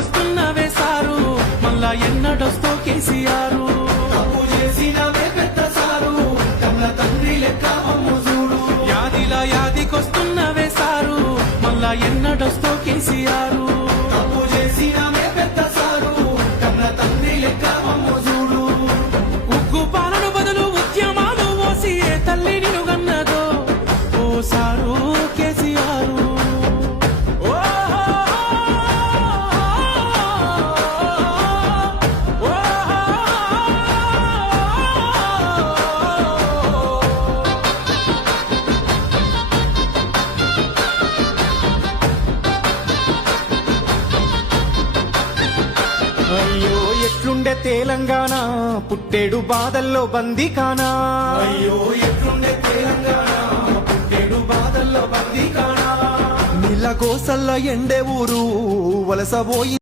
యాదికొస్తున్నవే sir మళ్ళా ఎన్నడొస్తో కేసీఆర్ తప్పు చేసినవే పెద్ద సారు కన్న తండ్రి లెక్క మమ్ము చూడు యాదికొస్తున్నవే సారు మళ్ళా ఎన్నడొస్తో కేసీఆర్ తప్పు చేసినవే పెద్ద సారు కన్న తండ్రి లెక్క మమ్ము చూడు ఉగ్గు పాలన బదులు ఉద్యమాలు ఓసి ఏ తల్లి నిన్ను గన్నదో ఓ సారు కేసీఆర్ అయ్యో ఎట్లుండే తెలంగాణ పుట్టేడు బాధల్లో బందీకానా అయ్యో ఎట్లుండే తెలంగాణ పుట్టేడు బాధల్లో బందీకానా నీళ్ళ కోసల్ల ఎండే ఊరు వలసబోయి